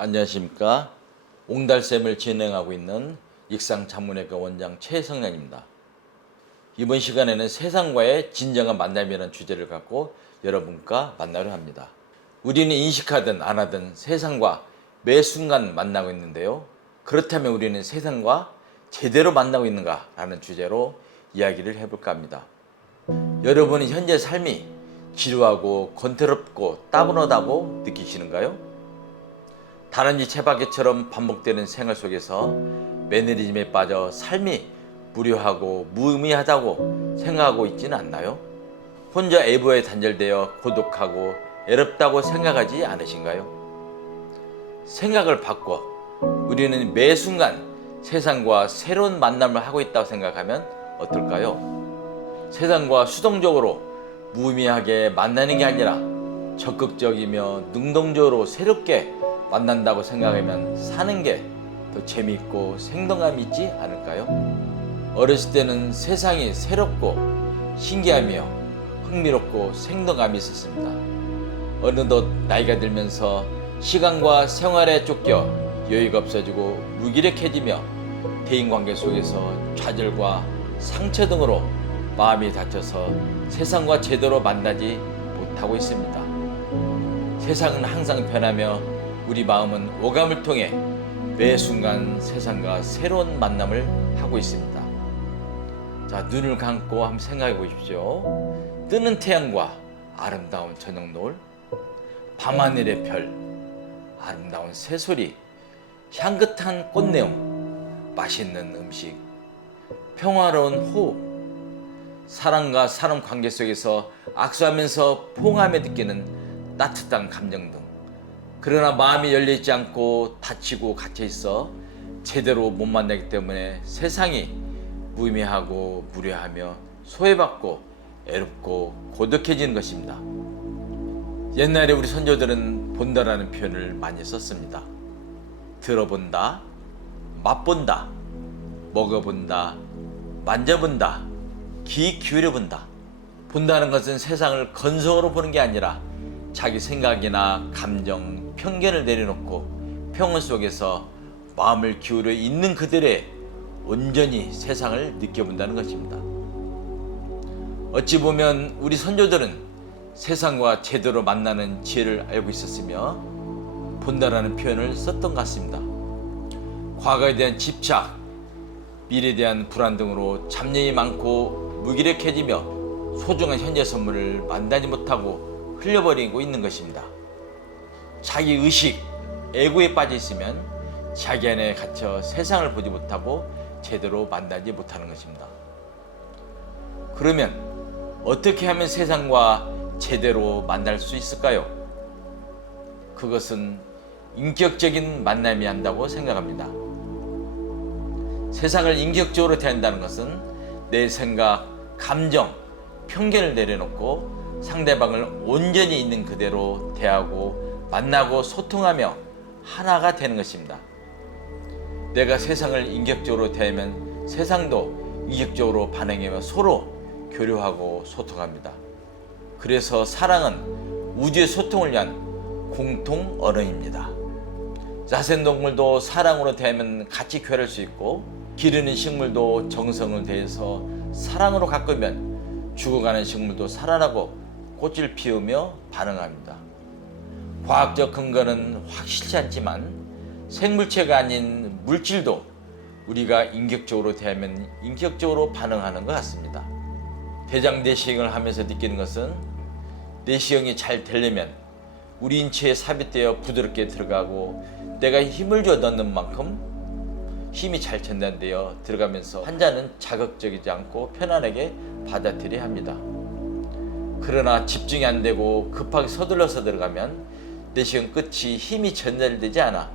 안녕하십니까. 옹달샘을 진행하고 있는 익상전문의과 원장 최성량입니다. 이번 시간에는 세상과의 진정한 만남이라는 주제를 갖고 여러분과 만나려 합니다. 우리는 인식하든 안 하든 세상과 매 순간 만나고 있는데요. 그렇다면 우리는 세상과 제대로 만나고 있는가? 라는 주제로 이야기를 해볼까 합니다. 여러분은 현재 삶이 지루하고 권태롭고 따분하다고 느끼시는가요? 다람쥐 채바퀴처럼 반복되는 생활 속에서 매너리즘에 빠져 삶이 무료하고 무의미하다고 생각하고 있지는 않나요? 혼자 애부에 단절되어 고독하고 외롭다고 생각하지 않으신가요? 생각을 바꿔 우리는 매 순간 세상과 새로운 만남을 하고 있다고 생각하면 어떨까요? 세상과 수동적으로 무의미하게 만나는 게 아니라 적극적이며 능동적으로 새롭게 만난다고 생각하면 사는 게 더 재미있고 생동감이 있지 않을까요? 어렸을 때는 세상이 새롭고 신기하며 흥미롭고 생동감이 있었습니다. 어느덧 나이가 들면서 시간과 생활에 쫓겨 여유가 없어지고 무기력해지며 대인관계 속에서 좌절과 상처 등으로 마음이 다쳐서 세상과 제대로 만나지 못하고 있습니다. 세상은 항상 변하며 우리 마음은 오감을 통해 매 순간 세상과 새로운 만남을 하고 있습니다. 자, 눈을 감고 한번 생각해 보십시오. 뜨는 태양과 아름다운 저녁 노을, 밤하늘의 별, 아름다운 새소리, 향긋한 꽃내음, 맛있는 음식, 평화로운 호흡, 사람과 사람 관계 속에서 악수하면서 포옹하며 느끼는 따뜻한 감정 등, 그러나 마음이 열려있지 않고 닫히고 갇혀있어 제대로 못 만나기 때문에 세상이 무의미하고 무료하며 소외받고 애롭고 고독해지는 것입니다. 옛날에 우리 선조들은 본다라는 표현을 많이 썼습니다. 들어본다, 맛본다, 먹어본다, 만져본다, 귀 기울여본다. 본다는 것은 세상을 건성으로 보는 게 아니라 자기 생각이나 감정, 편견을 내려놓고 평온 속에서 마음을 기울여 있는 그들의 온전히 세상을 느껴본다는 것입니다. 어찌 보면 우리 선조들은 세상과 제대로 만나는 지혜를 알고 있었으며 본다라는 표현을 썼던 것 같습니다. 과거에 대한 집착, 미래에 대한 불안 등으로 잡념이 많고 무기력해지며 소중한 현재 선물을 만나지 못하고 흘려버리고 있는 것입니다. 자기 의식, 애고에 빠져 있으면 자기 안에 갇혀 세상을 보지 못하고 제대로 만나지 못하는 것입니다. 그러면 어떻게 하면 세상과 제대로 만날 수 있을까요? 그것은 인격적인 만남이 한다고 생각합니다. 세상을 인격적으로 대한다는 것은 내 생각, 감정, 편견을 내려놓고 상대방을 온전히 있는 그대로 대하고 만나고 소통하며 하나가 되는 것입니다. 내가 세상을 인격적으로 대하면 세상도 인격적으로 반응하며 서로 교류하고 소통합니다. 그래서 사랑은 우주의 소통을 위한 공통 언어입니다. 자생동물도 사랑으로 대하면 같이 교류할 수 있고, 기르는 식물도 정성으로 대해서 사랑으로 가꾸면 죽어가는 식물도 살아나고 꽃을 피우며 반응합니다. 과학적 근거는 확실치 않지만 생물체가 아닌 물질도 우리가 인격적으로 대하면 인격적으로 반응하는 것 같습니다. 대장 내시경을 하면서 느끼는 것은 내시경이 잘 되려면 우리 인체에 삽입되어 부드럽게 들어가고 내가 힘을 줘 넣는 만큼 힘이 잘 전달되어 들어가면서 환자는 자극적이지 않고 편안하게 받아들여야 합니다. 그러나 집중이 안 되고 급하게 서둘러서 들어가면 내시경 끝이 힘이 전달되지 않아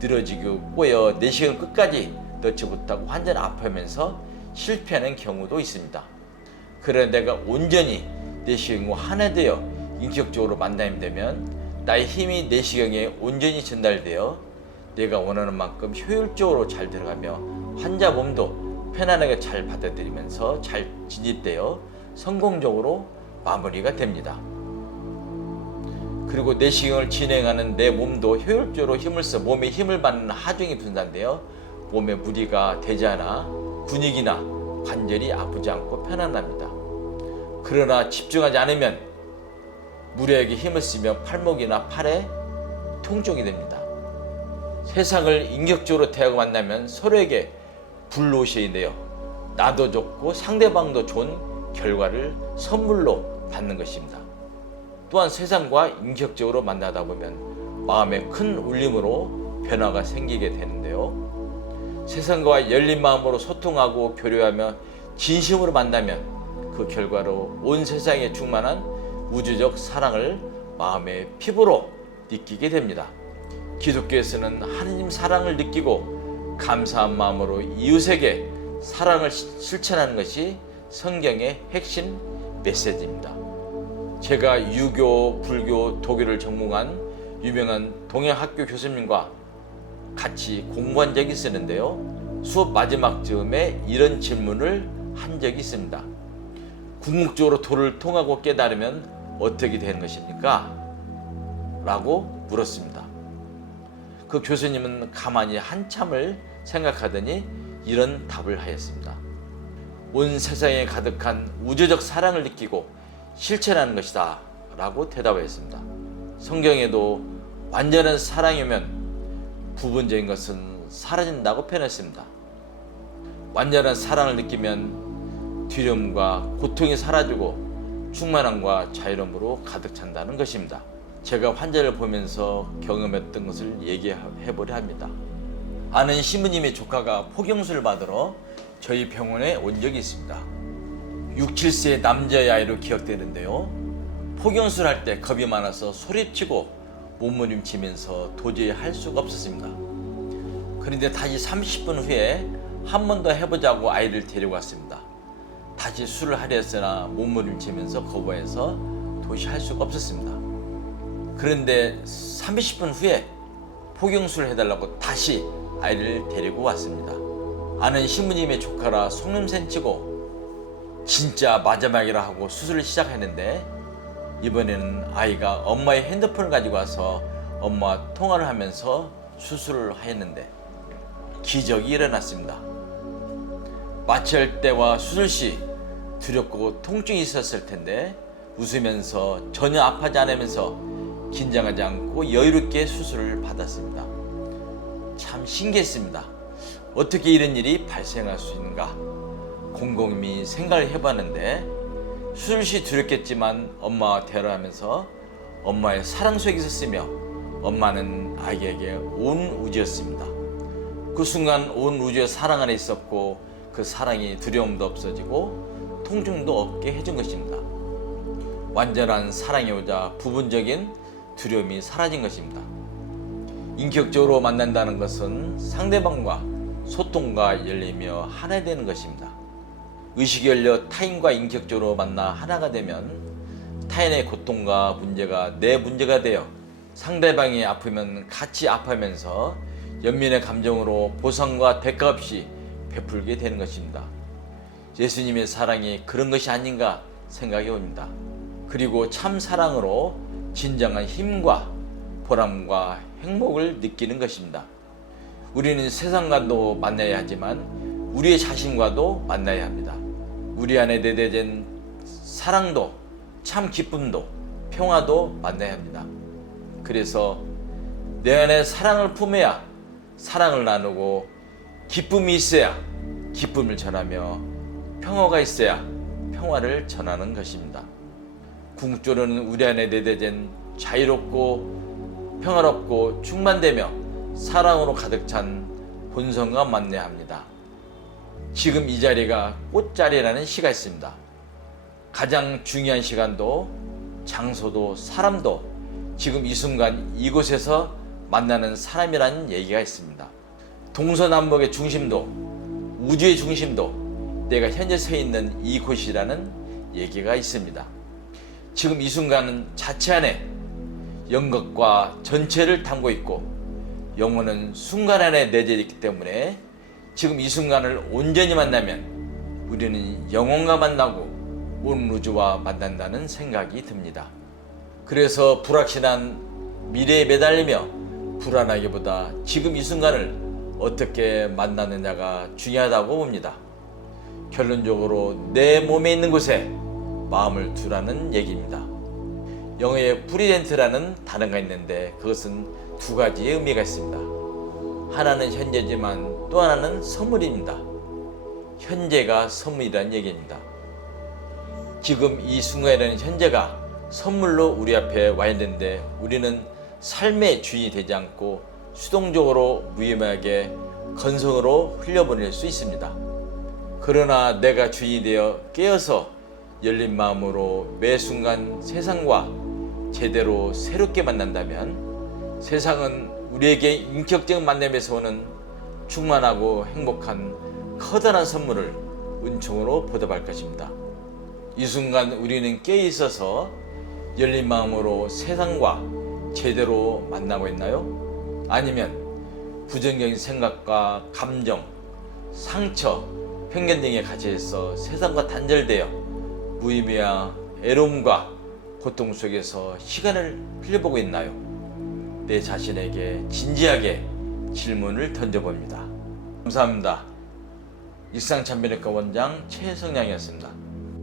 늘어지고 꼬여 내시경 끝까지 넣지 못하고 환자는 아파하면서 실패하는 경우도 있습니다. 그러나 내가 온전히 내시경과 하나 되어 인격적으로 만남이 되면 나의 힘이 내시경에 온전히 전달되어 내가 원하는 만큼 효율적으로 잘 들어가며 환자 몸도 편안하게 잘 받아들이면서 잘 진입되어 성공적으로 마무리가 됩니다. 그리고 내시경을 진행하는 내 몸도 효율적으로 힘을 써 몸에 힘을 받는 하중이 분산되어 몸에 무리가 되지 않아 근육이나 관절이 아프지 않고 편안합니다. 그러나 집중하지 않으면 무리하게 힘을 쓰며 팔목이나 팔에 통증이 됩니다. 세상을 인격적으로 대하고 만나면 서로에게 불로시인데요. 나도 좋고 상대방도 좋은 결과를 선물로 받는 것입니다. 또한 세상과 인격적으로 만나다 보면 마음에 큰 울림으로 변화가 생기게 되는데요. 세상과 열린 마음으로 소통하고 교류하며 진심으로 만나면 그 결과로 온 세상에 충만한 우주적 사랑을 마음의 피부로 느끼게 됩니다. 기독교에서는 하느님 사랑을 느끼고 감사한 마음으로 이웃에게 사랑을 실천하는 것이 성경의 핵심 메시지입니다. 제가 유교, 불교, 도교를 전공한 유명한 동양학교 교수님과 같이 공부한 적이 있었는데요. 수업 마지막 즈음에 이런 질문을 한 적이 있습니다. 궁극적으로 도를 통하고 깨달으면 어떻게 되는 것입니까? 라고 물었습니다. 그 교수님은 가만히 한참을 생각하더니 이런 답을 하였습니다. 온 세상에 가득한 우주적 사랑을 느끼고 실천하는 것이다 라고 대답하였습니다. 성경에도 완전한 사랑이면 부분적인 것은 사라진다고 표현했습니다. 완전한 사랑을 느끼면 두려움과 고통이 사라지고 충만함과 자유로움으로 가득 찬다는 것입니다. 제가 환자를 보면서 경험했던 것을 얘기해보려 합니다. 아는 신부님의 조카가 포경수를 받으러 저희 병원에 온 적이 있습니다. 6, 7세 남자아이로 기억되는데요. 포경수를 할 때 겁이 많아서 소리치고 몸부림치면서 도저히 할 수가 없었습니다. 그런데 다시 30분 후에 한 번 더 해보자고 아이를 데리고 왔습니다. 다시 술을 하려 했으나 몸부림치면서 거부해서 도저히 할 수가 없었습니다. 그런데 30분 후에 포경수를 해달라고 다시 아이를 데리고 왔습니다. 아는 신부님의 조카라 속냄새치고 진짜 마지막이라 하고 수술을 시작했는데 이번에는 아이가 엄마의 핸드폰을 가지고 와서 엄마와 통화를 하면서 수술을 하였는데 기적이 일어났습니다. 마취할 때와 수술 시 두렵고 통증이 있었을 텐데 웃으면서 전혀 아파하지 않으면서 긴장하지 않고 여유롭게 수술을 받았습니다. 참 신기했습니다. 어떻게 이런 일이 발생할 수 있는가? 곰곰이 생각을 해봤는데 수술 시 두렵겠지만 엄마와 대화하면서 엄마의 사랑 속에 있었으며 엄마는 아이에게 온 우주였습니다. 그 순간 온 우주의 사랑 안에 있었고 그 사랑이 두려움도 없어지고 통증도 없게 해준 것입니다. 완전한 사랑이 오자 부분적인 두려움이 사라진 것입니다. 인격적으로 만난다는 것은 상대방과 소통과 열리며 하나 되는 것입니다. 의식이 열려 타인과 인격적으로 만나 하나가 되면 타인의 고통과 문제가 내 문제가 되어 상대방이 아프면 같이 아파하면서 연민의 감정으로 보상과 대가 없이 베풀게 되는 것입니다. 예수님의 사랑이 그런 것이 아닌가 생각이 옵니다. 그리고 참 사랑으로 진정한 힘과 보람과 행복을 느끼는 것입니다. 우리는 세상과도 만나야 하지만 우리의 자신과도 만나야 합니다. 우리 안에 내재된 사랑도 참 기쁨도 평화도 만나야 합니다. 그래서 내 안에 사랑을 품어야 사랑을 나누고 기쁨이 있어야 기쁨을 전하며 평화가 있어야 평화를 전하는 것입니다. 궁극적으로는 우리 안에 내재된 자유롭고 평화롭고 충만되며 사랑으로 가득 찬 본성과 만나야 합니다. 지금 이 자리가 꽃자리라는 시가 있습니다. 가장 중요한 시간도 장소도 사람도 지금 이 순간 이곳에서 만나는 사람이라는 얘기가 있습니다. 동서남북의 중심도 우주의 중심도 내가 현재 서 있는 이곳이라는 얘기가 있습니다. 지금 이 순간은 자체 안에 영것과 전체를 담고 있고 영혼은 순간 안에 내재되어 있기 때문에 지금 이 순간을 온전히 만나면 우리는 영혼과 만나고 온 우주와 만난다는 생각이 듭니다. 그래서 불확실한 미래에 매달리며 불안하기보다 지금 이 순간을 어떻게 만나느냐가 중요하다고 봅니다. 결론적으로 내 몸에 있는 곳에 마음을 두라는 얘기입니다. 영어에 프리젠트라는 단어가 있는데 그것은 두 가지의 의미가 있습니다. 하나는 현재지만 또 하나는 선물입니다. 현재가 선물이라는 얘기입니다. 지금 이 순간이라는 현재가 선물로 우리 앞에 와 있는데 우리는 삶의 주인이 되지 않고 수동적으로 무의미하게 건성으로 흘려보낼 수 있습니다. 그러나 내가 주인이 되어 깨어서 열린 마음으로 매 순간 세상과 제대로 새롭게 만난다면 세상은 우리에게 인격적 만남에서 오는 충만하고 행복한 커다란 선물을 은총으로 보답할 것입니다. 이 순간 우리는 깨어 있어서 열린 마음으로 세상과 제대로 만나고 있나요? 아니면 부정적인 생각과 감정, 상처, 편견 등에 갇혀있어 세상과 단절되어 무의미한 애로움과 고통 속에서 시간을 흘려보고 있나요? 내 자신에게 진지하게 질문을 던져봅니다. 감사합니다. 일상참변외과 원장 최성량이었습니다.